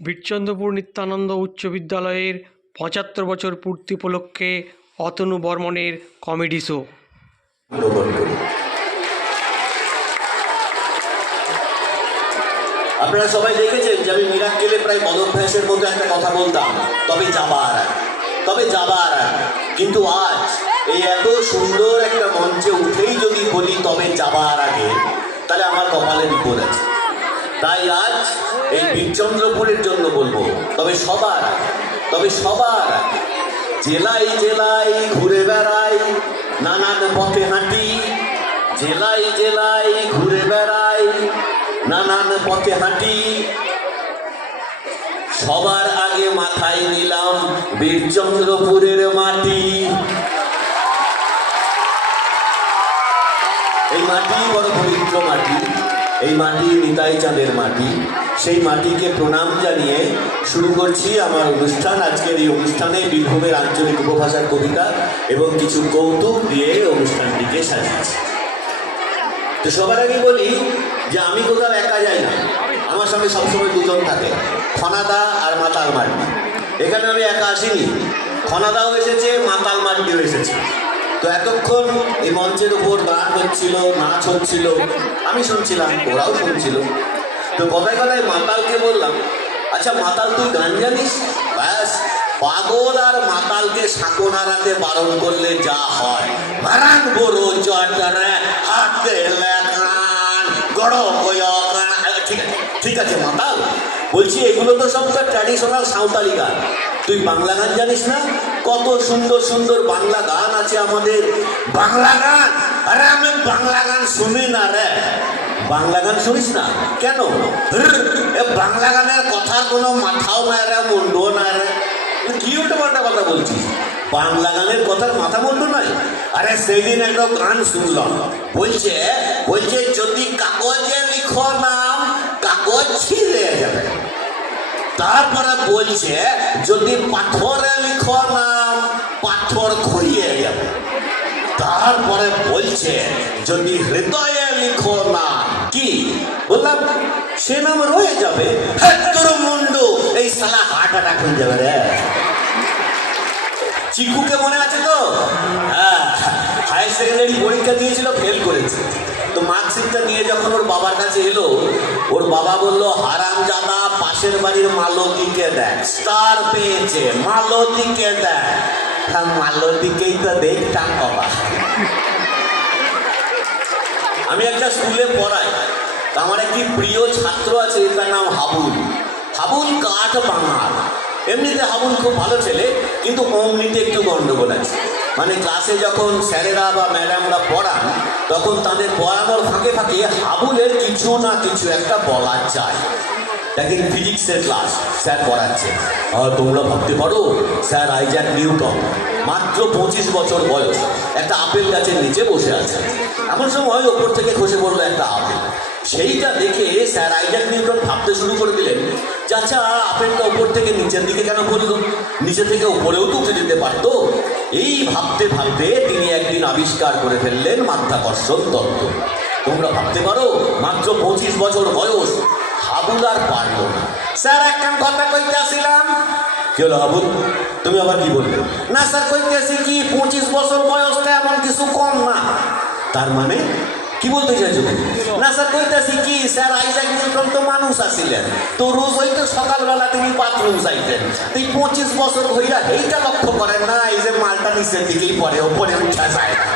বীরচন্দ্রপুর নিত্যানন্দ উচ্চ বিদ্যালয়ের ৭৫ বছর পূর্তি উপলক্ষে অতনু বর্মণের কমেডি শো। আপনারা সবাই দেখেছেন যে আমি মিরাক্কেলে প্রায় বদভ্যাসের মতো একটা কথা বলতাম, তবে যাবার কিন্তু আজ এই এত সুন্দর একটা মঞ্চে উঠেই যদি বলি তবে যাবার আগে, তাহলে আমার কপালে বিপদ আছে। তাই আজ এই বীরচন্দ্রপুরের জন্য বলবো তবে সবার আগে জেলায় জেলায় ঘুরে বেড়াই, নানান পথে হাঁটি, জেলায় জেলায় ঘুরে বেড়াই, নানান পথে হাঁটি, সবার আগে মাথায় নিলাম বীরচন্দ্রপুরের মাটি। এই মাটি বড় পবিত্র মাটি, এই মাটি নিতাই চাঁদের মাটি। সেই মাটিকে প্রণাম জানিয়ে শুরু করছি আমার অনুষ্ঠান। আজকের এই অনুষ্ঠানে বীরভূমের আঞ্চলিক উপভাষার কবিতা এবং কিছু কৌতুক দিয়ে অনুষ্ঠানটিকে সাজিয়েছি। তো সবার আগে বলি যে আমি কোথাও একা যাই না, আমার সঙ্গে সবসময় দুজন থাকে, খনাদা আর মাতাল মাটি। এখানে আমি একা আসিনি, খনাদাও এসেছে, মাতাল মাটিও এসেছে। তো এতক্ষণ এই মঞ্চের উপর গান হচ্ছিল, নাচ হচ্ছিল, আমি শুনছিলাম, ওরাও শুনছিল। তো কথায় কথায় মাতালকে বললাম, আচ্ছা মাতাল তুই গান জানিস? ব্যাস, পাগল আর মাতালকে সাঁকো নাড়াতে বারণ করলে যা হয়, মারান বড় জটরে হাতে লেখান গড় ঠিক আছে মাতাল, বলছি এগুলো তো সব তো ট্র্যাডিশনাল সাঁওতালি গান, তুই বাংলা গান জানিস না? কত সুন্দর সুন্দর বাংলা গান আছে আমাদের। বাংলা গান? আরে আমি বাংলা গান শুনি না রে। বাংলা গান শুনিস না কেন? বাংলা গানের কথার কোনো মাথাও নাই রে, মুন্ডও নাই রে। কি ওটা পাল্টা কথা বলছিস? বাংলা গানের কথার মাথা মুন্ডু নাই? আরে সেই দিন একটা গান শুনলাম, বলছে যদি কাগজে লিখো নাম, কাগজ ছিঁড়ে যাবে। তারপরে বলছে যদি পাথরে লিখো নাম, পাথর ক্ষয়ে যাবে। তারপরে বলছে যদি হৃদয়ে লিখো না, কি বললাম, সে নাম রয়ে যাবে। তোর মুন্ডু, এই সালা হার্ট অ্যাটাক হয়ে যাবে রে। চিকুকে মনে আছে তো? হ্যাঁ, হায়ার সেকেন্ডারি পরীক্ষা দিয়েছিল, ফেল করেছে। তো মার্কশিটটা নিয়ে যখন ওর বাবার কাছে এলো, ওর বাবা বললো, হারামজাদা পাশের বাড়ির মালতীকে দেখ, স্টার পেয়েছে, মালতীকে দেখ। হ্যাঁ, মালতীকেই তো দেখতাম বাবা। আমি একটা স্কুলে পড়াই, আমার একটি প্রিয় ছাত্র আছে, তার নাম হাবুল কাঠ বাঙাল। এমনিতে হাবুল খুব ভালো ছেলে, কিন্তু অমনিতে একটু গন্ডগোল আছে। মানে ক্লাসে যখন স্যারেরা বা ম্যাডামরা পড়ান, তখন তাদের পড়ানোর ফাঁকে ফাঁকে হাবুলের কিছু না কিছু একটা বলা যায়। দেখেন ফিজিক্সের ক্লাস স্যার পড়াচ্ছে, তোমরা ভাবতে পারো স্যার আইজ্যাক নিউটন, মাত্র 25 বছর বয়স, একটা আপেল গাছের নিচে বসে আছে। এমন সময় ওপর থেকে খসে পড়লো একটা আপেল। সেইটা দেখে স্যার আইজ্যাক নিউটন ভাবতে শুরু করে দিলেন যে আচ্ছা, আপেলটা ওপর থেকে নিচের দিকে কেন পড়লো? নিচে থেকে উপরেও তো উঠে দিতে পারতো। এই ভাবতে ভাবতে তিনি একদিন আবিষ্কার করে ফেললেন মাধ্যাকর্ষণ তত্ত্ব। তোমরা ভাবতে পারো মাত্র 25 বছর বয়স, হাবুল আর পারল না। স্যার একটা কথা কইতে আসিলাম। কি হলো হাবুল, তুমি আবার কি বললে? না স্যার, কইতেছি কি 25 বছর বয়সটা এমন কিছু কম না। তার মানে কি বলতে চাইছো? না স্যার, কইতেছি কি, স্যার আইজ্যাক নিউটন তো মানুষ আছিলেন, তো রোজ হইতে সকালবেলা তিনি বাথরুম যাইতেন। তুই 25 বছর হইয়া এইটা লক্ষ্য করেন না, এই যে মালটা নিচের দিকেই পরে, ওপরে উঠা যায় না।